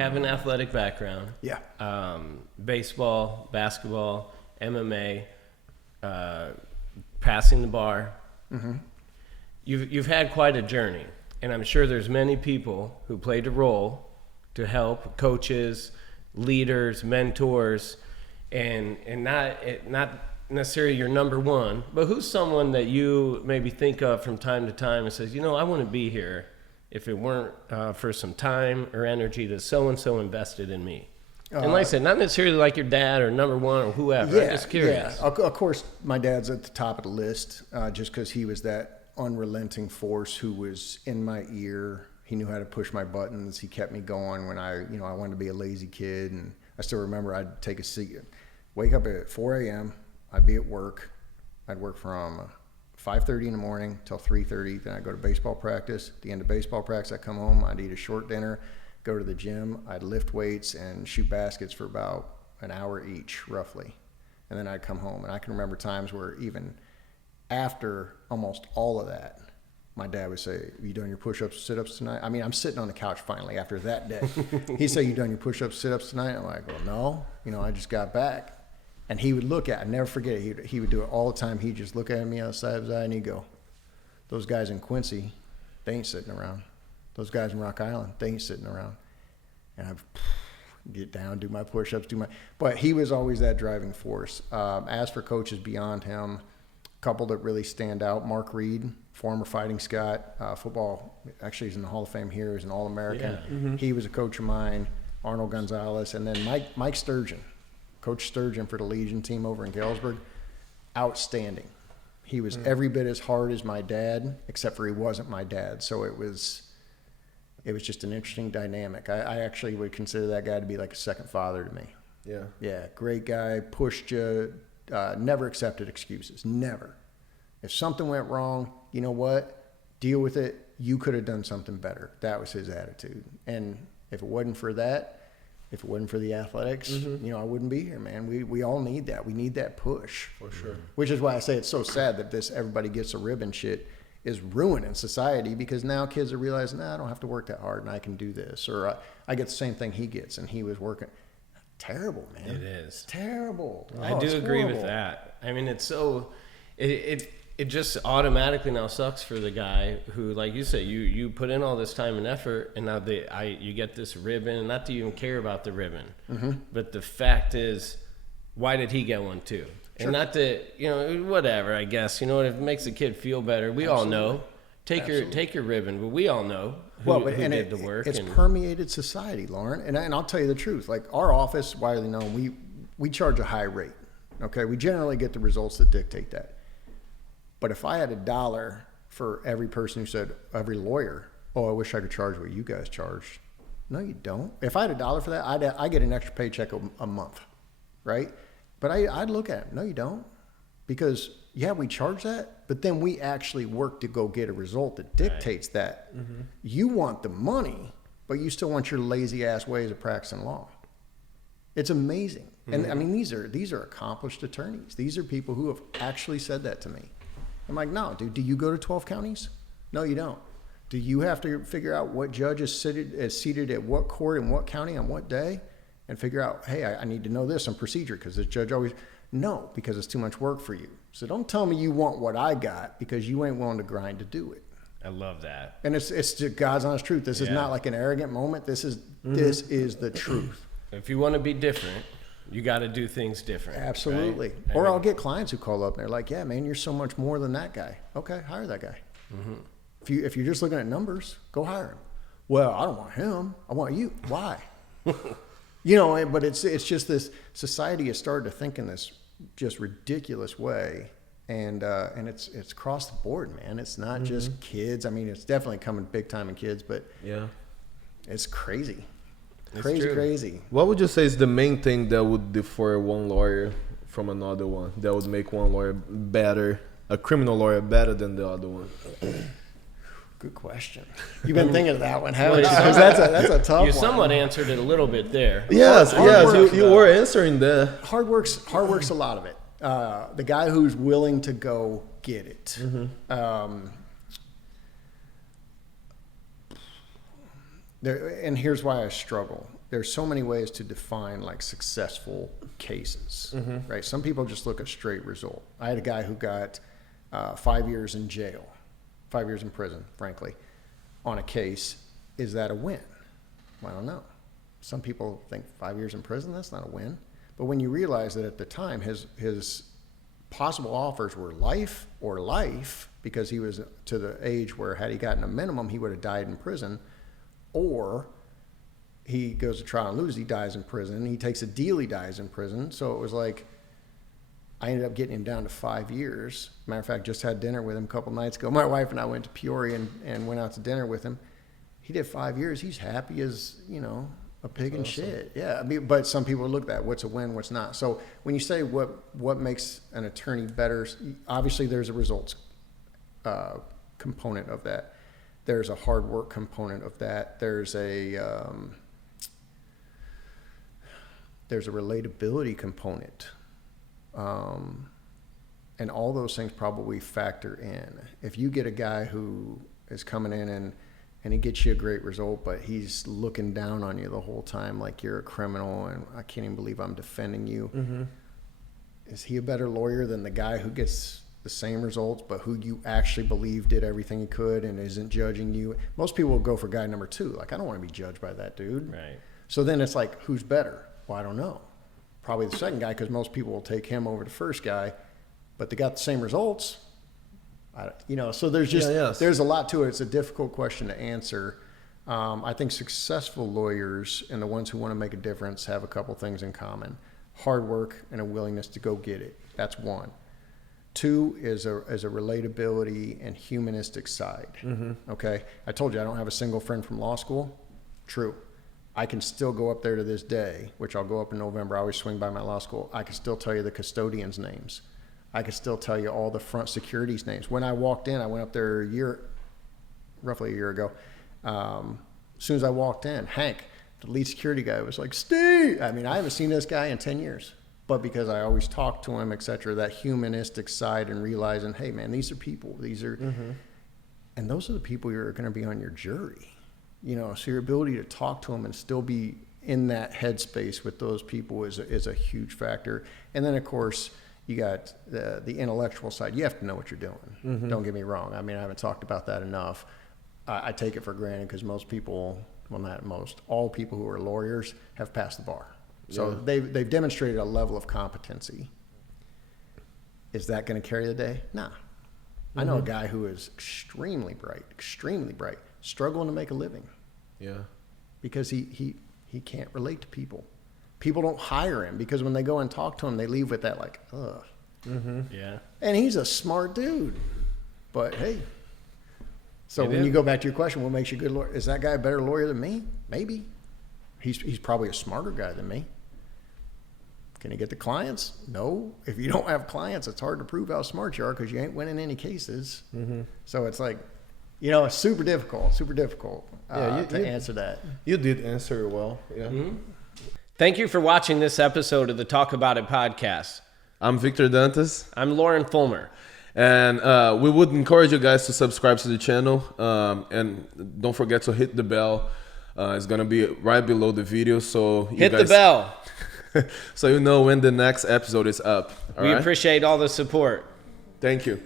have an athletic background. Yeah. Baseball, basketball, MMA, passing the bar. Mm-hmm. You've had quite a journey, and I'm sure there's many people who played a role to help, coaches, leaders, mentors, and not necessarily your number one, but who's someone that you maybe think of from time to time and says, I wouldn't be here if it weren't for some time or energy that so-and-so invested in me. And like I said, not necessarily like your dad or number one or whoever. Yeah, I'm just curious. Yeah. Of course, my dad's at the top of the list just because he was that unrelenting force who was in my ear. He knew how to push my buttons. He kept me going when I wanted to be a lazy kid. And I still remember I'd take a seat, wake up at 4 a.m. I'd be at work. I'd work from 5:30 in the morning till 3:30. Then I'd go to baseball practice. At the end of baseball practice, I'd come home. I'd eat a short dinner, go to the gym. I'd lift weights and shoot baskets for about an hour each, roughly. And then I'd come home. And I can remember times where even after almost all of that, my dad would say, "You done your push-ups, sit-ups tonight?" I mean, I'm sitting on the couch finally after that day. He'd say, "You done your push-ups, sit-ups tonight?" I'm like, "Well, no. I just got back." And he would look at, I'd never forget it. He would do it all the time. He'd just look at me on the side of his eye and he'd go, "Those guys in Quincy, they ain't sitting around. Those guys in Rock Island, they ain't sitting around." And I'd get down, do my push-ups, but he was always that driving force. As for coaches beyond him, a couple that really stand out. Mark Reed, former Fighting Scot, football, actually he's in the Hall of Fame here. He's an All-American. Yeah. Mm-hmm. He was a coach of mine. Arnold Gonzalez. And then Mike Sturgeon, Coach Sturgeon for the Legion team over in Galesburg. Outstanding. He was every bit as hard as my dad, except for he wasn't my dad. So it was just an interesting dynamic. I actually would consider that guy to be like a second father to me. Yeah. Yeah, great guy, pushed you, never accepted excuses, never. If something went wrong, you know what? Deal with it. You could have done something better. That was his attitude. And if it wasn't for that, if it wasn't for the athletics, I wouldn't be here, man. We all need that. We need that push. For sure. Which is why I say it's so sad that this everybody gets a ribbon shit is ruining society, because now kids are realizing, I don't have to work that hard and I can do this. Or I get the same thing he gets and he was working. Terrible, man. It is. Terrible. I do agree with that. I mean, it's so it just automatically now sucks for the guy who, like you say, you put in all this time and effort, and now you get this ribbon, and not to even care about the ribbon, but the fact is, why did he get one too? Sure. And not to, whatever, I guess, if it makes the kid feel better, we all know. Take your ribbon, but we all know who did the work. It's permeated society, Lauren, and I'll tell you the truth. Like our office, widely known, we charge a high rate. Okay, we generally get the results that dictate that. But if I had $1 for every person who said, every lawyer, "Oh, I wish I could charge what you guys charge." No, you don't. If I had $1 for that, I get an extra paycheck a month, right? But I'd look at it. No, you don't. Because, yeah, we charge that, but then we actually work to go get a result that dictates that. Mm-hmm. You want the money, but you still want your lazy ass ways of practicing law. It's amazing. Mm-hmm. And I mean, these are accomplished attorneys. These are people who have actually said that to me. I'm like, no, dude, do you go to 12 counties? No, you don't. Do you have to figure out what judge is seated at what court in what county on what day? And figure out, hey, I need to know this on procedure because this judge always... No, because it's too much work for you. So don't tell me you want what I got because you ain't willing to grind to do it. I love that. And it's just God's honest truth. This is not like an arrogant moment. This is the truth. If you want to be different, you got to do things different. Absolutely. Right? Or I'll get clients who call up and they're like, "Yeah, man, you're so much more than that guy." Okay, hire that guy. Mm-hmm. If you're just looking at numbers, go hire him. Well, I don't want him. I want you. Why? But it's just this society has started to think in this just ridiculous way, and it's across the board, man. It's not just kids. I mean, it's definitely coming big time in kids, but it's crazy. Crazy. What would you say is the main thing that would differ one lawyer from another one, that would make one lawyer better, a criminal lawyer better than the other one? Good question. You've been thinking of that one, haven't you? Because that's a tough one. You somewhat answered it a little bit there. Yes, you were answering that. Hard work's a lot of it. The guy who's willing to go get it. And here's why I struggle. there's so many ways to define like successful cases, right? Some people just look at straight result. I had a guy who got 5 years in jail, 5 years in prison, frankly, on a case. Is that a win? Well, I don't know. Some people think 5 years in prison, that's not a win. But when you realize that at the time his possible offers were life or life, because he was to the age where had he gotten a minimum, he would have died in prison, or he goes to trial and loses, he dies in prison. He takes a deal, he dies in prison. So it was like, I ended up getting him down to 5 years. Matter of fact, just had dinner with him a couple nights ago. My wife and I went to Peoria and went out to dinner with him. He did 5 years. He's happy as, a pig in shit. Yeah. I mean, but some people look at that. What's a win? What's not? So when you say what makes an attorney better, obviously there's a results component of that. There's a hard work component of that. There's a relatability component. And all those things probably factor in. If you get a guy who is coming in and he gets you a great result, but he's looking down on you the whole time like you're a criminal and I can't even believe I'm defending you. Is he a better lawyer than the guy who gets the same results, but who you actually believe did everything he could and isn't judging you? Most people will go for guy number 2. Like, I don't want to be judged by that dude. Right. So then it's like, who's better? Well, I don't know. Probably the second guy, because most people will take him over the first guy, but they got the same results. So there's just there's a lot to it. It's a difficult question to answer. I think successful lawyers and the ones who want to make a difference have a couple things in common: hard work and a willingness to go get it. That's one. 2 is a relatability and humanistic side. Okay, I told you I don't have a single friend from law school. True. I can still go up there to this day, which I'll go up in November. I always swing by my law school. I can still tell you the custodians' names. I can still tell you all the front securities names. When I walked in, I went up there roughly a year ago. As soon as I walked in, Hank, the lead security guy, was like, Steve! I mean, I haven't seen this guy in 10 years. But because I always talk to him, et cetera, that humanistic side and realizing, hey, man, these are people. These are, and those are the people you're going to be on your jury. So your ability to talk to them and still be in that headspace with those people is a huge factor. And then, of course, you got the intellectual side. You have to know what you're doing. Don't get me wrong. I mean, I haven't talked about that enough. I take it for granted because most people, well, not most, all people who are lawyers have passed the bar. So they've demonstrated a level of competency. Is that going to carry the day? Nah. I know a guy who is extremely bright, struggling to make a living. Yeah. Because he can't relate to people. People don't hire him because when they go and talk to him, they leave with that like, ugh. Yeah. And he's a smart dude. But hey. So when you go back to your question, what makes you a good lawyer? Is that guy a better lawyer than me? Maybe. He's probably a smarter guy than me. Can he get the clients? No. If you don't have clients, it's hard to prove how smart you are because you ain't winning any cases. So it's like, it's super difficult to answer that. You did answer well. Yeah. Thank you for watching this episode of the Talk About It podcast. I'm Victor Dantas. I'm Lauren Fulmer. And we would encourage you guys to subscribe to the channel. And don't forget to hit the bell. It's going to be right below the video. So you hit the bell. So you know when the next episode is up. We appreciate all the support. Thank you.